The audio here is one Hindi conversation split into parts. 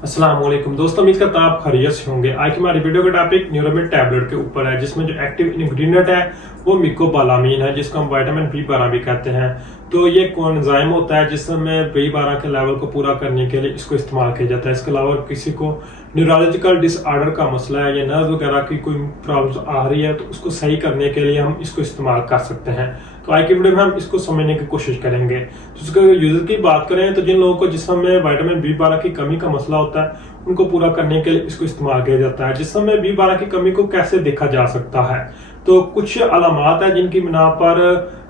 अस्सलाम वालेकुम दोस्तों, उम्मीद करता हूं आप खैरियत से होंगे। आज की हमारी वीडियो का टॉपिक न्यूरोमिड टैबलेट के ऊपर है, जिसमें जो एक्टिव इंग्रेडिएंट है वो मिकोबालामीन है, जिसको हम विटामिन B12 भी कहते हैं। तो ये कोएंजाइम होता है जिसमें B12 के लेवल को पूरा करने के लिए इसको इस्तेमाल किया जाता है। इसके अलावा किसी को न्यूरोलॉजिकल डिसऑर्डर का मसला है या नर्व वगैरह की कोई प्रॉब्लम आ रही है तो उसको सही करने के लिए हम इसको इस्तेमाल कर सकते हैं। तो आज की वीडियो में हम इसको समझने की कोशिश करेंगे। तो इसके यूजर की बात करें तो जिन लोगों को जिस्म में विटामिन B12 की कमी का मसला होता है उनको पूरा करने के लिए इसको इस्तेमाल किया जाता है। जिस्म में B12 की कमी को कैसे देखा जा सकता है, तो कुछ अलामात है जिनकी बिना पर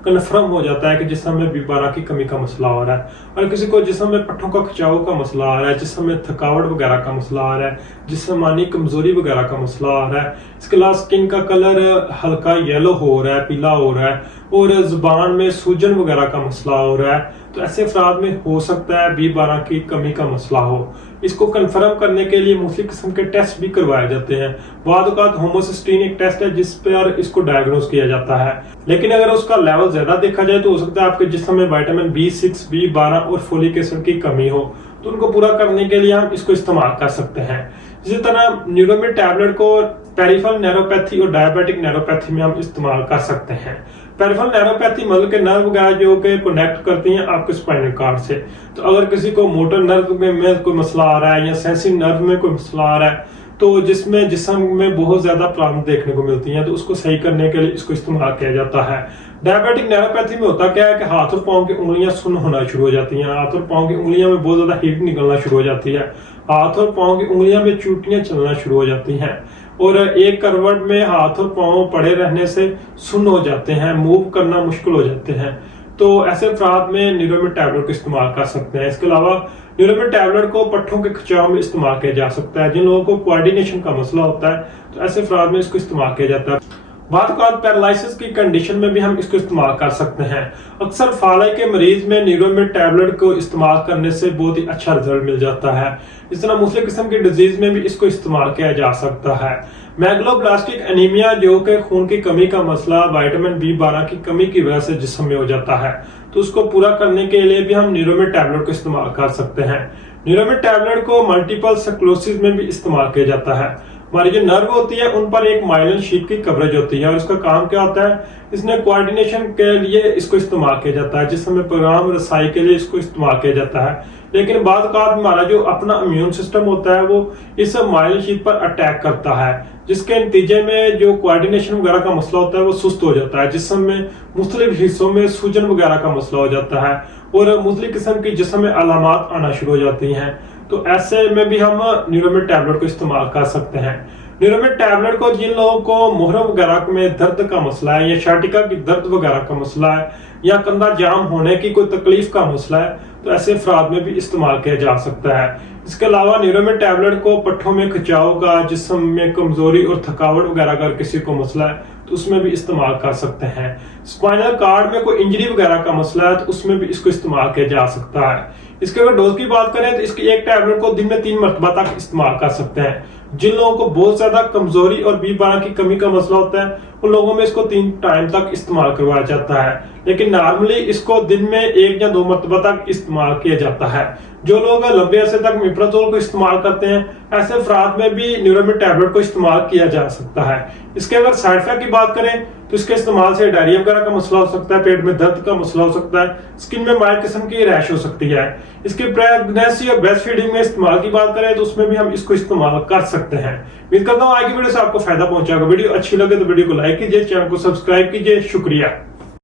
कन्फर्म हो जाता है कि जिस्म में B12 की कमी का मसला हो रहा है। और किसी को जिस्म में पट्टों का खिंचाव का मसला आ रहा है, जिस्म में थकावट वगैरह का मसला आ रहा है, जिस्मानी कमजोरी वगैरह का मसला आ रहा है, इसके अलावा स्किन का कलर हल्का येलो हो रहा है, पीला हो रहा है, और जुबान में सूजन वगैरह का मसला हो रहा है, तो ऐसे अफराद में हो सकता है B12 की कमी का मसला हो। इसको कंफर्म करने के लिए मुख्तलिफ किस्म के टेस्ट भी करवाए जाते हैं। बाद औक़ात होमोसिस्टीन एक टेस्ट है जिस पर इसको डायग्नोज किया जाता है, लेकिन अगर उसका लेवल ज्यादा देखा जाए तो हो सकता है आपके जिस्म में विटामिन B6, B12 और फोलिक एसिड की कमी हो, तो उनको पूरा करने के लिए हम इसको इस्तेमाल कर सकते हैं। इसी तरह न्यूरोमिड टैबलेट को पेरिफेरल नैरोपैथी और डायबिटिक नैरोपैथी में हम इस्तेमाल कर सकते हैं। पेरिफेरल नैरोपैथी मतलब के नर्व वगैरह जो के कनेक्ट करती हैं आपके स्पाइनल कार्ड से। तो अगर किसी को मोटर नर्व में कोई मसला आ रहा है या सेंसिटिव नर्व में कोई मसला आ रहा है तो जिसमें जिस्म में बहुत ज्यादा प्रॉब्लम देखने को मिलती हैं, तो उसको सही करने के लिए इसको इस्तेमाल किया जाता है। डायबिटिक नैरोपैथी में होता क्या है कि हाथ और पांव की उंगलियां सुन्न होना शुरू हो जाती हैं, हाथ और पांव की उंगलियों में बहुत ज्यादा हीट निकलना शुरू हो जाती है, हाथ और पांव की उंगलियों में चूटियां चलना शुरू हो जाती हैं, और एक करवट में हाथ और पांव पड़े रहने से सुन्न हो जाते हैं, मूव करना मुश्किल हो जाते हैं। तो ऐसे अफराद में न्यूरोमिड टैबलेट का इस्तेमाल कर सकते हैं। इसके अलावा न्यूरोमिड टैबलेट को पट्टों के खिंचाव में इस्तेमाल किया जा सकता है। जिन लोगों को कोऑर्डिनेशन का मसला होता है तो ऐसे अफराद में इसको इस्तेमाल किया जाता है। बाद पैरालिसिस की कंडीशन में भी हम इसको इस्तेमाल कर सकते हैं। अक्सर फाले के मरीज में न्यूरोमिड टैबलेट को इस्तेमाल करने से बहुत ही अच्छा रिजल्ट मिल जाता है। इस तरह मुख्तलिफ किस्म की डिजीज में भी इसको इस्तेमाल किया जा सकता है। मैग्लोब्लास्टिक एनीमिया जो कि खून की कमी का मसला विटामिन B12 की कमी की वजह से जिस्म में हो जाता है, तो उसको पूरा करने के लिए भी हम न्यूरोमिड टैबलेट को इस्तेमाल कर सकते हैं। न्यूरोमिड टैबलेट को मल्टीपल स्क्लेरोसिस में भी इस्तेमाल किया जाता है। हमारी जो नर्व होती है उन पर एक माइलिन शीट की कवरेज होती है, और इसका काम क्या होता है, इसमें कोऑर्डिनेशन के लिए इसको इस्तेमाल किया जाता है, जिसमें पैगाम रसाई के लिए इसको इस्तेमाल किया जाता है। लेकिन बाद औक़ात हमारा जो अपना इम्यून सिस्टम होता है वो इस माइलिन शीट पर अटैक करता है, जिसके नतीजे में जो कोऑर्डिनेशन वगैरह का मसला होता है वो सुस्त हो जाता है। जिस्म में मुख्तलिफ हिस्सों में सूजन वगैरह का मसला हो जाता है और मुख्तलिफ किस्म की जिस्म में अलामात आना शुरू हो जाती हैं। तो ऐसे में भी हम न्यूरोमिड टैबलेट को इस्तेमाल कर सकते हैं। न्यूरोमिड टैबलेट को जिन लोगों को मुहर्रम वगैरह में दर्द का मसला है या शाटिका की दर्द वगैरह का मसला है या कंधा जाम होने की कोई तकलीफ का मसला है, तो ऐसे अफराद में भी इस्तेमाल किया जा सकता है। इसके अलावा न्यूरोमिड टैबलेट को पट्टों में खिंचाव का, जिस्म में कमजोरी और थकावट वगैरह अगर किसी को मसला है तो उसमें भी इस्तेमाल कर सकते हैं। स्पाइनल कार्ड में कोई इंजरी वगैरह का मसला है तो उसमें भी इसको इस्तेमाल किया जा सकता है। इसके अगर डोज की बात करें तो इसकी एक टैबलेट को दिन में 3 मरतबा तक इस्तेमाल कर सकते हैं। जिन लोगों को बहुत ज्यादा कमजोरी और B12 की कमी का मसला होता है उन लोगों में इसको 3 टाइम तक इस्तेमाल करवाया जाता है, लेकिन नॉर्मली इसको दिन में 1 या 2 मरतबा तक इस्तेमाल किया जाता है। जो लोग लंबे अरसे तक मिप्राजोल को इस्तेमाल करते हैं ऐसे अफराद में भी न्यूरोमिड टैबलेट को इस्तेमाल किया जा सकता है। इसके अगर साइड इफेक्ट की बात करें तो इसके इस्तेमाल से डायरिया वगैरह का मसला हो सकता है, पेट में दर्द का मसला हो सकता है, स्किन में माइल्ड किस्म की रैश हो सकती है। इसके प्रेगनेंसी और ब्रेस्ट फीडिंग में इस्तेमाल की बात करें तो उसमें भी हम इसको इस्तेमाल कर सकते हैं। उम्मीद करता हूँ आज की वीडियो से आपको फायदा पहुंचा होगा। वीडियो अच्छी लगे तो वीडियो को लाइक कीजिए, चैनल को सब्सक्राइब कीजिए। शुक्रिया।